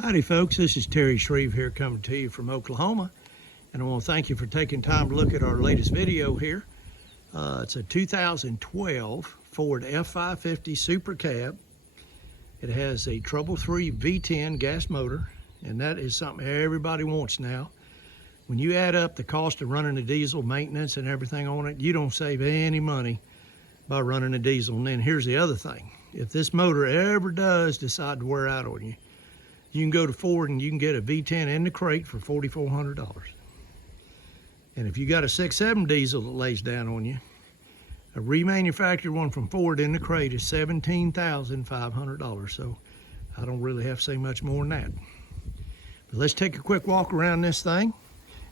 Howdy folks, this is Terry Shreve here coming to you from Oklahoma, and I want to thank you for taking time to look at our latest video here. It's a 2012 Ford F-550 Super Cab. It has a trouble-free V-10 gas motor, and that is something everybody wants now. When you add up the cost of running a diesel, maintenance and everything on it, you don't save any money by running a diesel. And then here's the other thing. If this motor ever does decide to wear out on you, you can go to Ford and you can get a V10 in the crate for $4,400. And if you got a 6.7 diesel that lays down on you, a remanufactured one from Ford in the crate is $17,500. So I don't really have to say much more than that. But let's take a quick walk around this thing.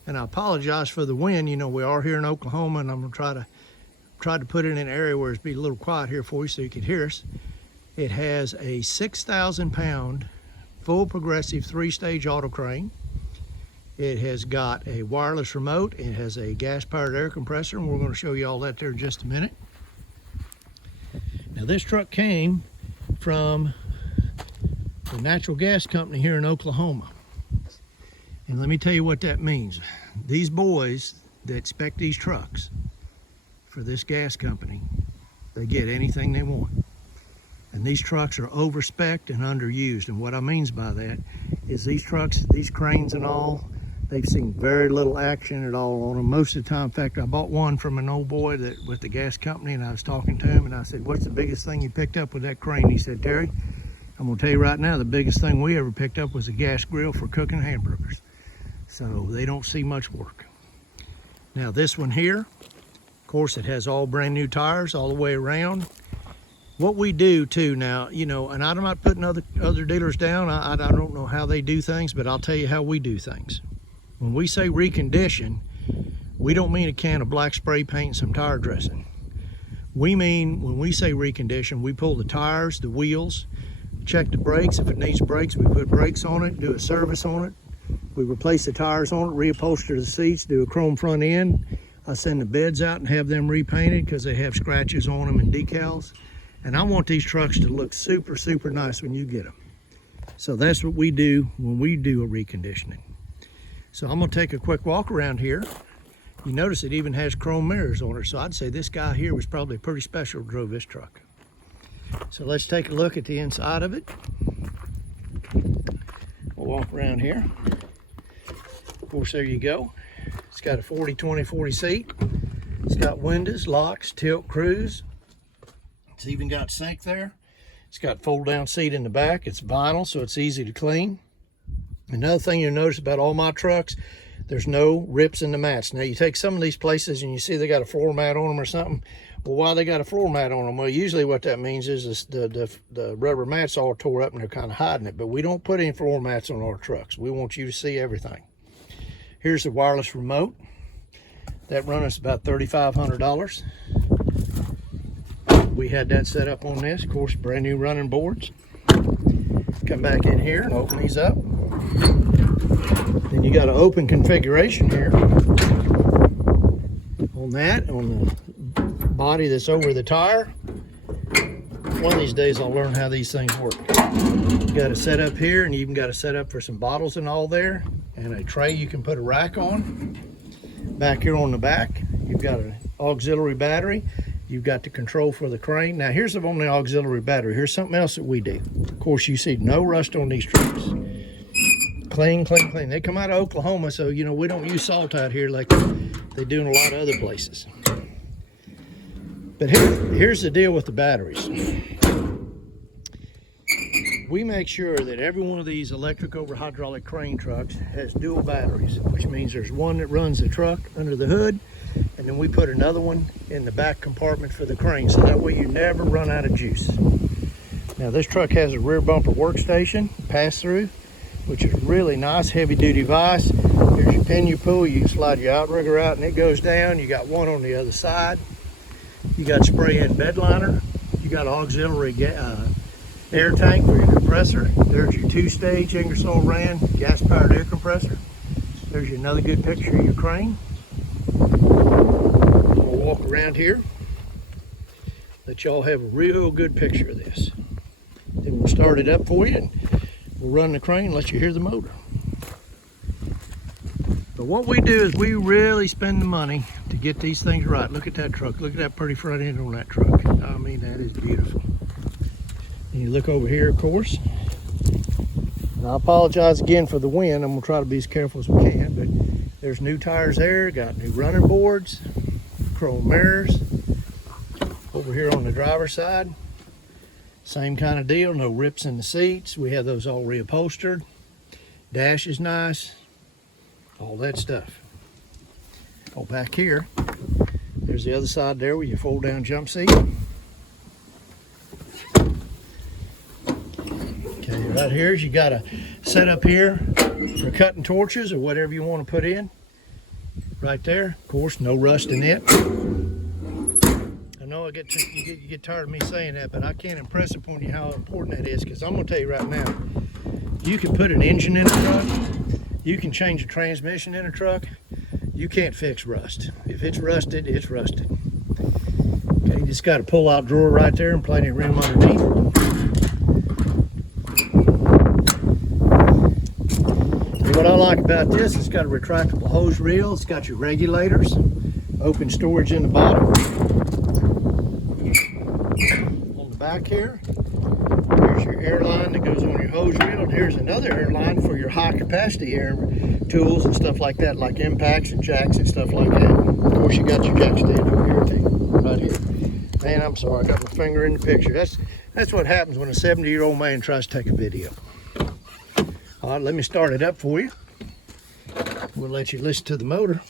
And I apologize for the wind. You know, we are here in Oklahoma, and I'm gonna try to put it in an area where it's be a little quiet here for you so you can hear us. It has a 6,000 pound full progressive 3-stage auto crane. It has got a wireless remote. It has a gas-powered air compressor, and we're going to show you all that there in just a minute. Now, this truck came from the natural gas company here in Oklahoma. And let me tell you what that means. These boys that spec these trucks for this gas company, they get anything they want. And these trucks are over-spec'd and underused. And what I mean by that is these trucks, these cranes and all, they've seen very little action at all on them most of the time. In fact, I bought one from an old boy that with the gas company, and I was talking to him, and I said, "What's the biggest thing you picked up with that crane?" He said, "Terry, I'm gonna tell you right now, the biggest thing we ever picked up was a gas grill for cooking hamburgers." So they don't see much work. Now this one here, of course, it has all brand new tires all the way around. What we do too now, you know, and I'm not putting other dealers down. I don't know how they do things, but I'll tell you how we do things. When we say recondition, we don't mean a can of black spray paint and some tire dressing. We mean, when we say recondition, we pull the tires, the wheels, check the brakes. If it needs brakes, we put brakes on it, do a service on it. We replace the tires on it, reupholster the seats, do a chrome front end. I send the beds out and have them repainted because they have scratches on them and decals. And I want these trucks to look super, super nice when you get them. So that's what we do when we do a reconditioning. So I'm gonna take a quick walk around here. You notice it even has chrome mirrors on it. So I'd say this guy here was probably pretty special who drove this truck. So let's take a look at the inside of it. We'll walk around here. Of course, there you go. It's got a 40-20-40 seat. It's got windows, locks, tilt, cruise. It's even got sink there. It's got fold down seat in the back. It's vinyl, so it's easy to clean. Another thing you'll notice about all my trucks, there's no rips in the mats. Now you take some of these places and you see they got a floor mat on them or something. Well, why they got a floor mat on them? Well, usually what that means is the rubber mat's all tore up and they're kind of hiding it. But we don't put any floor mats on our trucks. We want you to see everything. Here's the wireless remote. That run us about $3,500. We had that set up on this, of course, brand new running boards. Come back in here and open these up. Then you got an open configuration here on that, on the body that's over the tire. One of these days I'll learn how these things work. You got a set up here, and you even got a set up for some bottles and all there, and a tray you can put a rack on. Back here on the back, you've got an auxiliary battery. You've got the control for the crane. Now here's the only auxiliary battery. Here's something else that we do. Of course, you see no rust on these trucks. Clean, clean, clean. They come out of Oklahoma, so you know we don't use salt out here like they do in a lot of other places. But here's the deal with the batteries. We make sure that every one of these electric over hydraulic crane trucks has dual batteries, which means there's one that runs the truck under the hood, and then we put another one in the back compartment for the crane, so that way you never run out of juice. Now this truck has a rear bumper workstation, pass-through, which is really nice, heavy-duty vise. Here's your pin you pull, you can slide your outrigger out and it goes down. You got one on the other side. You got spray-in bed liner. You got auxiliary air tank for your compressor. There's your 2-stage Ingersoll Rand gas-powered air compressor. There's another good picture of your crane. We'll walk around here, let y'all have a real good picture of this. Then we'll start it up for you and we'll run the crane and let you hear the motor. But what we do is we really spend the money to get these things right. Look at that truck. Look at that pretty front end on that truck. I mean, that is beautiful. And you look over here, of course. And I apologize again for the wind. I'm gonna try to be as careful as we can, but there's new tires there, got new running boards, chrome mirrors. Over here on the driver's side, same kind of deal, no rips in the seats. We have those all reupholstered. Dash is nice, all that stuff. Oh, back here, there's the other side there with your fold down jump seat. Okay, right here is you got a setup here for cutting torches or whatever you want to put in. Right there, of course, no rust in it. I know you get tired of me saying that, but I can't impress upon you how important that is, because I'm going to tell you right now, you can put an engine in a truck, you can change a transmission in a truck, you can't fix rust. If it's rusted, it's rusted. Okay, you just got a pull-out drawer right there and plenty of room underneath. And what I like about this, it's got a retractable hose reel, it's got your regulators, open storage in the bottom. On the back here, here's your air line that goes on your hose reel, and here's another air line for your high capacity air tools and stuff like that, like impacts and jacks and stuff like that. Of course, you got your jack stand over here too, right here. Man, I'm sorry, I got my finger in the picture. That's what happens when a 70-year-old man tries to take a video. All right, let me start it up for you. We'll let you listen to the motor.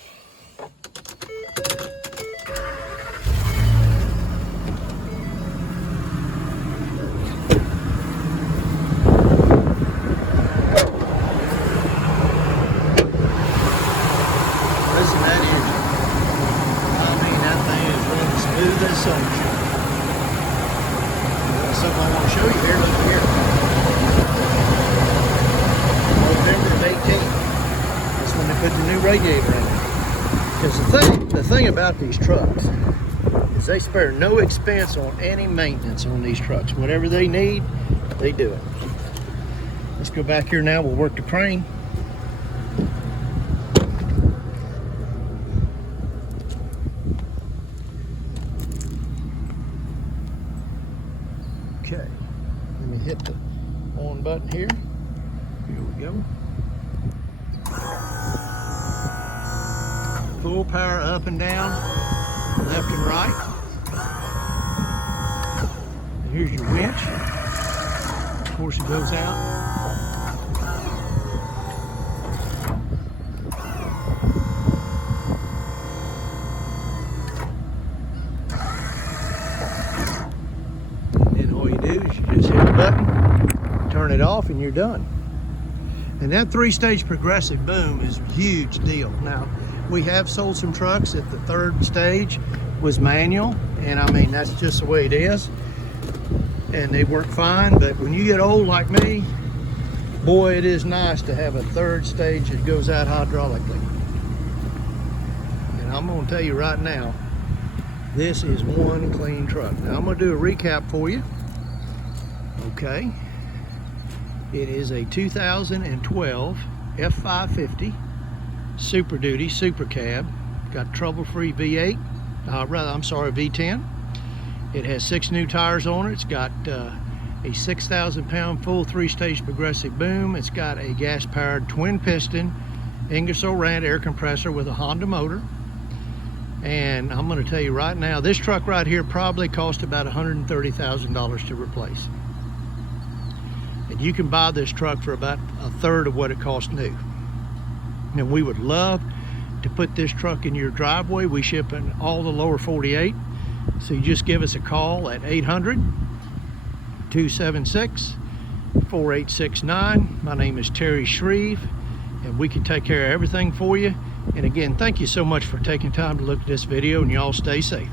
Something I want to show you here. Look here. November of 18. That's when they put the new radiator in it. Because the thing about these trucks is they spare no expense on any maintenance on these trucks. Whatever they need, they do it. Let's go back here now. We'll work the crane. Okay, let me hit the on button here. Here we go. Full power up and down, left and right. And here's your winch. Of course, it goes out. Just hit the button, turn it off, and you're done. And that 3-stage progressive boom is a huge deal. Now, we have sold some trucks that the 3rd stage was manual, and I mean, that's just the way it is. And they work fine, but when you get old like me, boy, it is nice to have a 3rd stage that goes out hydraulically. And I'm gonna tell you right now, this is one clean truck. Now, I'm gonna do a recap for you. Okay, it is a 2012 F-550 Super Duty Super Cab. Got trouble-free V8, V10. It has 6 new tires on it. It's got a 6,000-pound full 3-stage progressive boom. It's got a gas-powered twin-piston Ingersoll Rand air compressor with a Honda motor. And I'm going to tell you right now, this truck right here probably cost about $130,000 to replace. And you can buy this truck for about 1/3 of what it costs new. And we would love to put this truck in your driveway. We ship in all the lower 48. So you just give us a call at 800-276-4869. My name is Terry Shreve, and we can take care of everything for you. And again, thank you so much for taking time to look at this video, and y'all stay safe.